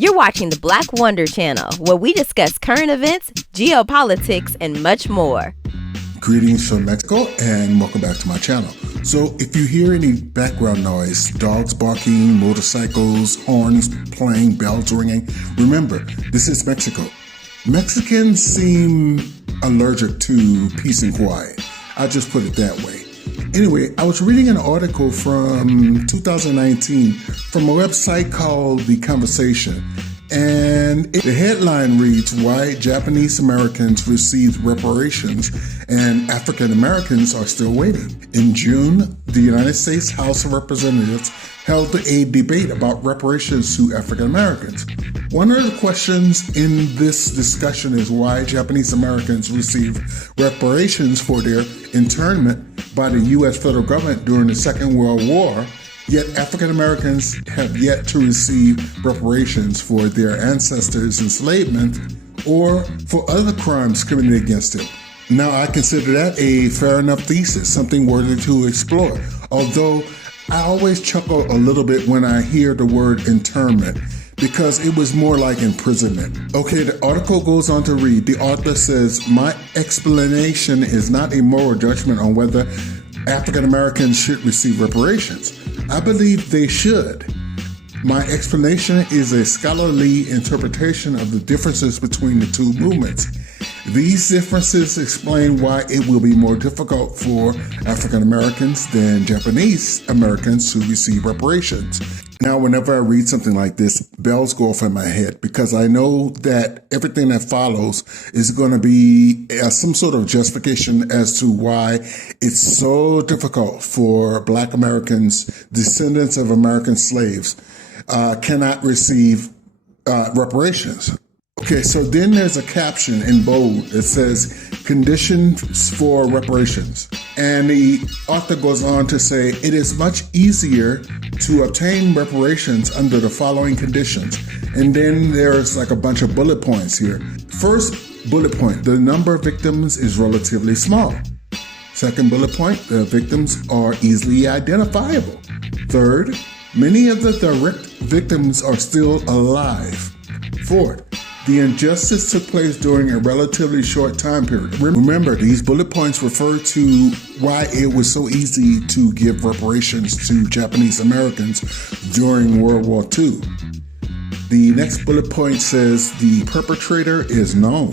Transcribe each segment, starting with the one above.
You're watching the Black Wonder Channel, where we discuss current events, geopolitics, and much more. Greetings from Mexico, and welcome back to my channel. So if you hear any background noise, dogs barking, motorcycles, horns playing, bells ringing, remember, this is Mexico. Mexicans seem allergic to peace and quiet. I'll just put it that way. Anyway, I was reading an article from 2019 from a website called The Conversation, and the headline reads, Why Japanese Americans Received Reparations and African Americans Are Still Waiting. In June, the United States House of Representatives held a debate about reparations to African Americans. One of the questions in this discussion is why Japanese Americans received reparations for their internment by the U.S. federal government during the Second World War, yet African Americans have yet to receive reparations for their ancestors' enslavement or for other crimes committed against them. Now, I consider that a fair enough thesis, something worthy to explore, although I always chuckle a little bit when I hear the word internment, because it was more like imprisonment. Okay, the article goes on to read, the author says, my explanation is not a moral judgment on whether African Americans should receive reparations. I believe they should. My explanation is a scholarly interpretation of the differences between the two movements. These differences explain why it will be more difficult for African Americans than Japanese Americans to receive reparations. Now, whenever I read something like this, bells go off in my head because I know that everything that follows is going to be some sort of justification as to why it's so difficult for Black Americans, descendants of American slaves, cannot receive reparations. Okay, so then there's a caption in bold that says, conditions for reparations. And the author goes on to say, it is much easier to obtain reparations under the following conditions. And then there's like a bunch of bullet points here. First bullet point, the number of victims is relatively small. Second bullet point, the victims are easily identifiable. Third, many of the direct victims are still alive. Fourth, the injustice took place during a relatively short time period. Remember, these bullet points refer to why it was so easy to give reparations to Japanese Americans during World War II. The next bullet point says the perpetrator is known.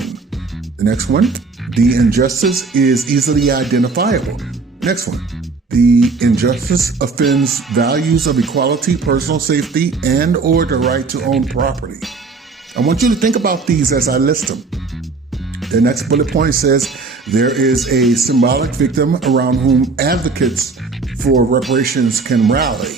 The next one, the injustice is easily identifiable. Next one, the injustice offends values of equality, personal safety, and or the right to own property. I want you to think about these as I list them. The next bullet point says there is a symbolic victim around whom advocates for reparations can rally.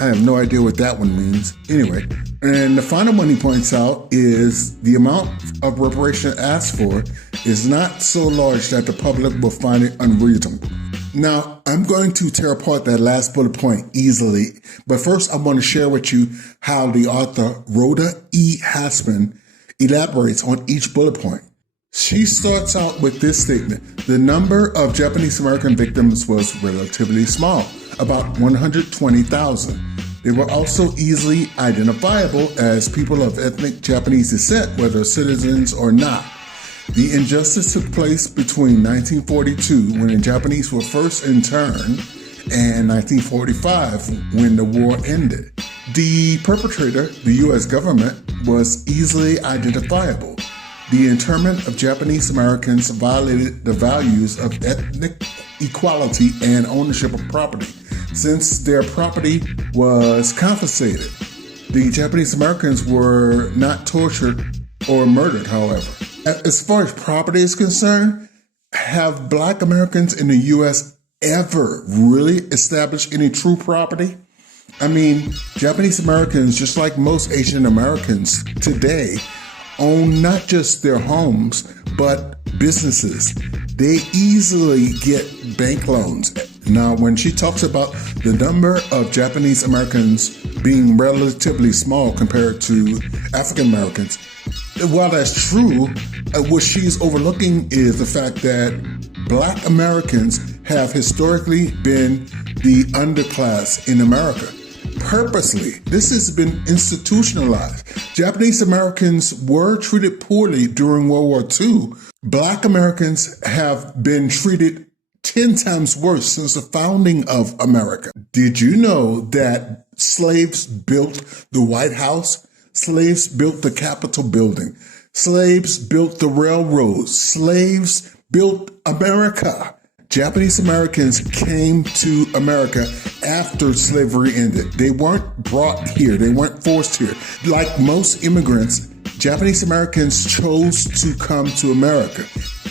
I have no idea what that one means. Anyway, and the final one he points out is the amount of reparation asked for is not so large that the public will find it unreasonable. Now, I'm going to tear apart that last bullet point easily, but first I want to share with you how the author, Rhoda E. Hassman, elaborates on each bullet point. She starts out with this statement. The number of Japanese American victims was relatively small, about 120,000. They were also easily identifiable as people of ethnic Japanese descent, whether citizens or not. The injustice took place between 1942, when the Japanese were first interned, and 1945, when the war ended. The perpetrator, the U.S. government, was easily identifiable. The internment of Japanese Americans violated the values of ethnic equality and ownership of property, since their property was confiscated. The Japanese Americans were not tortured or murdered, however. As far as property is concerned, have Black Americans in the U.S. ever really established any true property? I mean, Japanese Americans, just like most Asian Americans today, own not just their homes, but businesses. They easily get bank loans. Now, when she talks about the number of Japanese Americans being relatively small compared to African Americans, while that's true, what she's overlooking is the fact that Black Americans have historically been the underclass in America. purposely. This has been institutionalized. Japanese Americans were treated poorly during World War II. Black Americans have been treated 10 times worse since the founding of America. Did you know that slaves built the White House? Slaves built the Capitol building. Slaves built the railroads. Slaves built America. Japanese Americans came to America after slavery ended. They weren't brought here. They weren't forced here. Like most immigrants, Japanese Americans chose to come to America.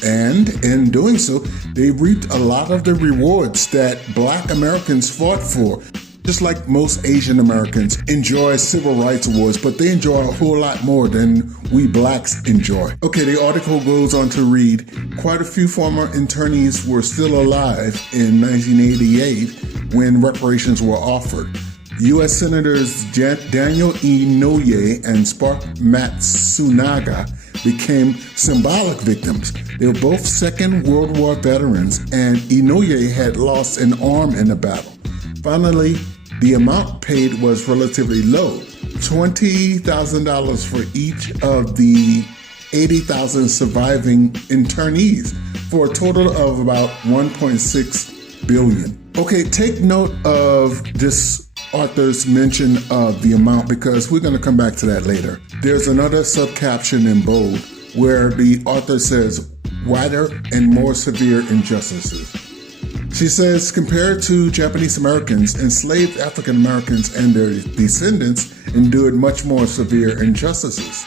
And in doing so, they reaped a lot of the rewards that Black Americans fought for. Just like most Asian Americans enjoy civil rights awards, but they enjoy a whole lot more than we Blacks enjoy. Okay, the article goes on to read, quite a few former internees were still alive in 1988 when reparations were offered. U.S. Senators Daniel Inouye and Spark Matsunaga became symbolic victims. They were both Second World War veterans, and Inouye had lost an arm in the battle. Finally, the amount paid was relatively low, $20,000 for each of the 80,000 surviving internees, for a total of about $1.6 billion. Okay, take note of this author's mention of the amount because we're going to come back to that later. There's another subcaption in bold where the author says, wider and more severe injustices. She says, compared to Japanese Americans, enslaved African Americans and their descendants endured much more severe injustices.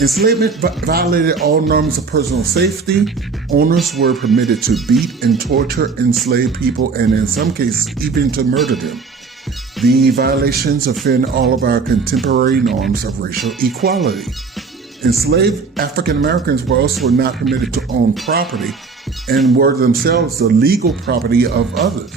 Enslavement violated all norms of personal safety. Owners were permitted to beat and torture enslaved people, and in some cases, even to murder them. The violations offend all of our contemporary norms of racial equality. Enslaved African Americans were also not permitted to own property and were themselves the legal property of others.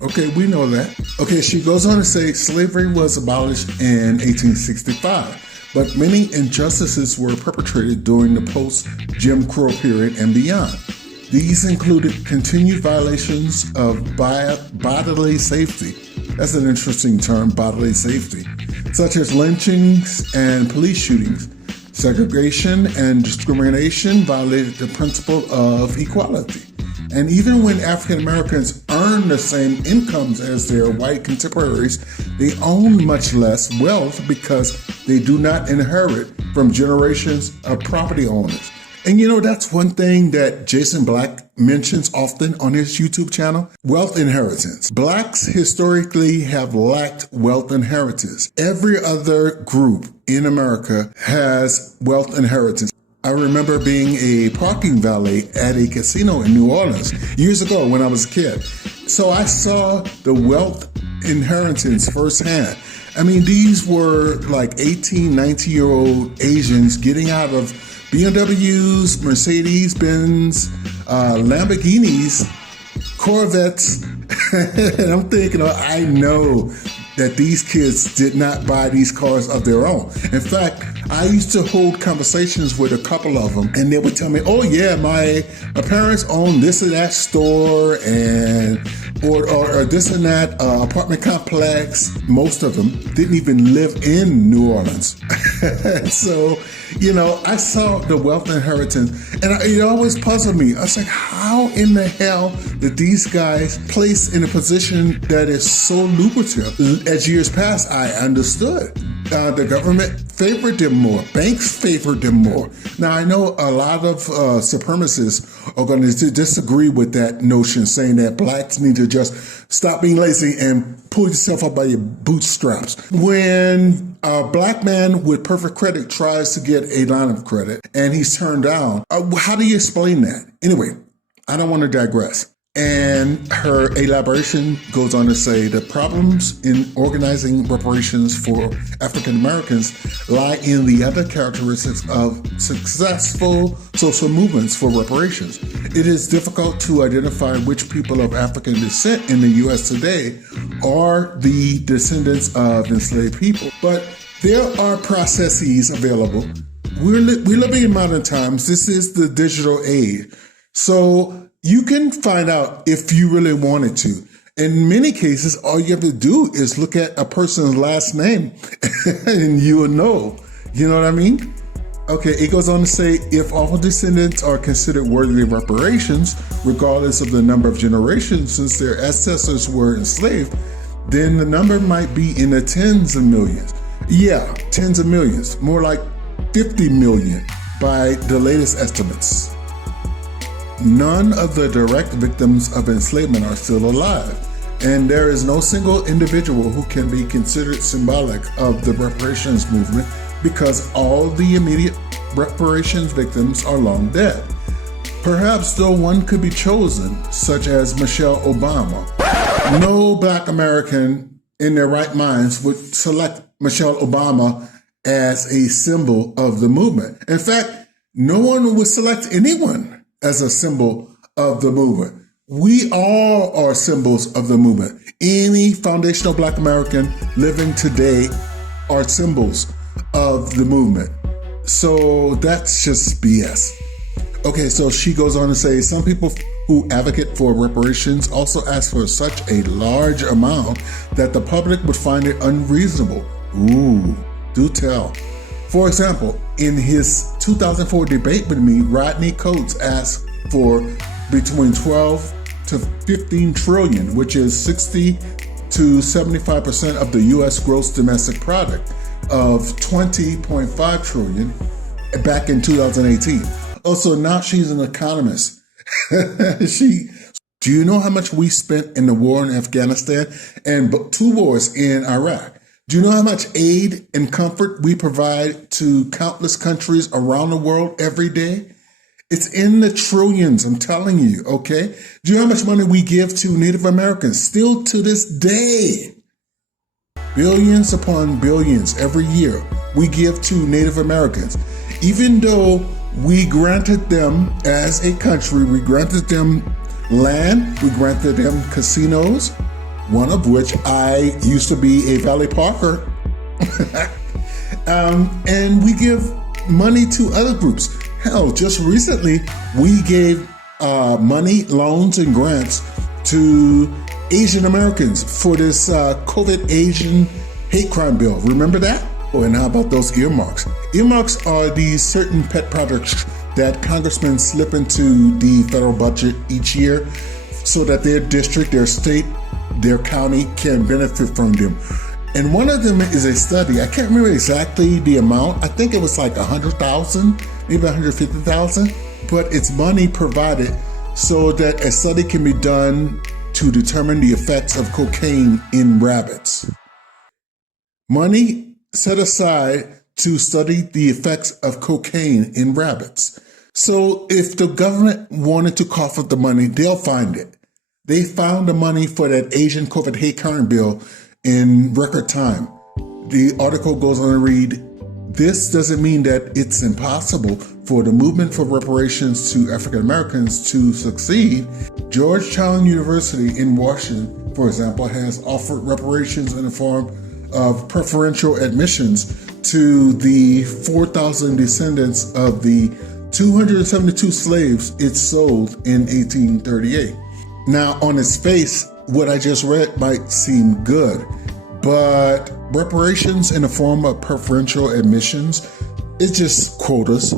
Okay, we know that. Okay, she goes on to say slavery was abolished in 1865, but many injustices were perpetrated during the post-Jim Crow period and beyond. These included continued violations of bodily safety. That's an interesting term, bodily safety, such as lynchings and police shootings. Segregation and discrimination violated the principle of equality. And even when African Americans earn the same incomes as their white contemporaries, they own much less wealth because they do not inherit from generations of property owners. And you know, that's one thing that Jason Black mentions often on his YouTube channel, wealth inheritance. Blacks historically have lacked wealth inheritance. Every other group in America has wealth inheritance. I remember being a parking valet at a casino in New Orleans years ago when I was a kid. So I saw the wealth inheritance firsthand. I mean, these were like 18, 19-year-old Asians getting out of BMWs, Mercedes-Benz, Lamborghinis, Corvettes. And I'm thinking, I know that these kids did not buy these cars of their own. In fact, I used to hold conversations with a couple of them, and they would tell me, oh yeah, my parents own this or that store and or this and that apartment complex. Most of them didn't even live in New Orleans. So, you know, I saw the wealth inheritance, and it always puzzled me. I was like, how in the hell did these guys place in a position that is so lucrative? As years passed, I understood. The government favored them more. Banks favored them more. Now, I know a lot of supremacists are going to disagree with that notion, saying that blacks need to just stop being lazy and pull yourself up by your bootstraps. When a black man with perfect credit tries to get a line of credit and he's turned down, how do you explain that? Anyway, I don't want to digress. And her elaboration goes on to say the problems in organizing reparations for African Americans lie in the other characteristics of successful social movements for reparations. It is difficult to identify which people of African descent in the U.S. today are the descendants of enslaved people, but there are processes available. We're living in modern times. This is the digital age. So you can find out if you really wanted to. In many cases, all you have to do is look at a person's last name and you will know. You know what I mean? Okay, it goes on to say, if all descendants are considered worthy of reparations, regardless of the number of generations since their ancestors were enslaved, then the number might be in the tens of millions. Yeah, tens of millions, more like 50 million by the latest estimates. None of the direct victims of enslavement are still alive, and there is no single individual who can be considered symbolic of the reparations movement because all the immediate reparations victims are long dead. Perhaps though one could be chosen, such as Michelle Obama. No Black American in their right minds would select Michelle Obama as a symbol of the movement. In fact, no one would select anyone as a symbol of the movement. We all are symbols of the movement. Any foundational Black American living today are symbols of the movement. So that's just BS. Okay, so she goes on to say, some people who advocate for reparations also ask for such a large amount that the public would find it unreasonable. Ooh, do tell. For example, in his 2004 debate with me, Rodney Coates asked for between 12 to 15 trillion, which is 60 to 75% of the U.S. gross domestic product of 20.5 trillion back in 2018. Also, now she's an economist. Do you know how much we spent in the war in Afghanistan and 2 wars in Iraq? Do you know how much aid and comfort we provide to countless countries around the world every day? It's in the trillions, I'm telling you, okay? Do you know how much money we give to Native Americans still to this day? Billions upon billions every year we give to Native Americans. Even though we granted them, as a country, we granted them land, we granted them casinos, one of which I used to be a Valley Parker, and we give money to other groups. Hell, just recently, we gave money, loans, and grants to Asian Americans for this COVID Asian hate crime bill. Remember that? Oh, and how about those earmarks? Earmarks are these certain pet projects that congressmen slip into the federal budget each year so that their district, their state, their county can benefit from them. And one of them is a study. I can't remember exactly the amount. I think it was like 100,000, maybe 150,000, but it's money provided so that a study can be done to determine the effects of cocaine in rabbits. Money set aside to study the effects of cocaine in rabbits. So if the government wanted to cough up the money, they'll find it. They found the money for that Asian COVID hate crime bill in record time. The article goes on to read, this doesn't mean that it's impossible for the movement for reparations to African Americans to succeed. Georgetown University in Washington, for example, has offered reparations in the form of preferential admissions to the 4,000 descendants of the 272 slaves it sold in 1838. Now, on its face, what I just read might seem good, but reparations in the form of preferential admissions, it's just quotas,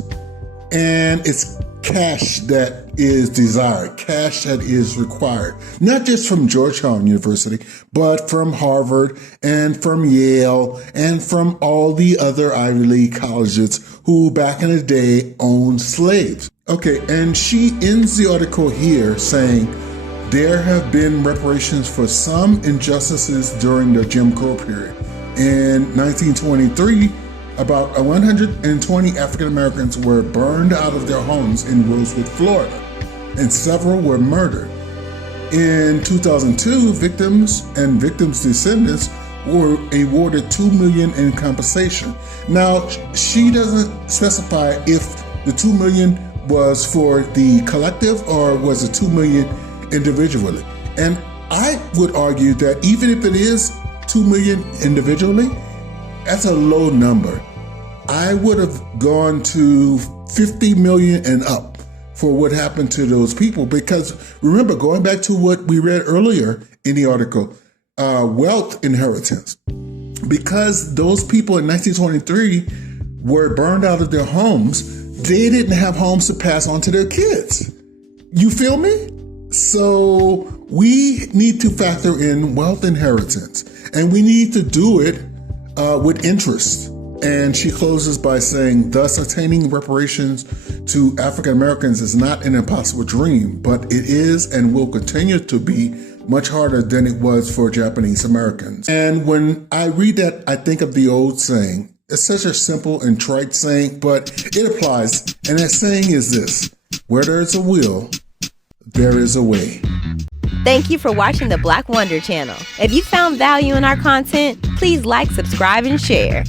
and it's cash that is desired, cash that is required, not just from Georgetown University, but from Harvard and from Yale and from all the other Ivy League colleges who back in the day owned slaves. Okay, and she ends the article here saying, there have been reparations for some injustices during the Jim Crow period. In 1923, about 120 African Americans were burned out of their homes in Rosewood, Florida, and several were murdered. In 2002, victims and victims' descendants were awarded $2 million in compensation. Now, she doesn't specify if the $2 million was for the collective or was it $2 million individually. And I would argue that even if it is $2 million individually, that's a low number. I would have gone to 50 million and up for what happened to those people, because remember, going back to what we read earlier in the article, wealth inheritance. Because those people in 1923 were burned out of their homes, they didn't have homes to pass on to their kids. You feel me? So we need to factor in wealth inheritance, and we need to do it with interest. And she closes by saying, thus attaining reparations to African Americans is not an impossible dream, but it is and will continue to be much harder than it was for Japanese Americans. And when I read that, I think of the old saying. It's such a simple and trite saying, but it applies. And that saying is this: where there's a will, there is a way. Thank you for watching the Black Wonder channel. If you found value in our content, please like, subscribe, and share.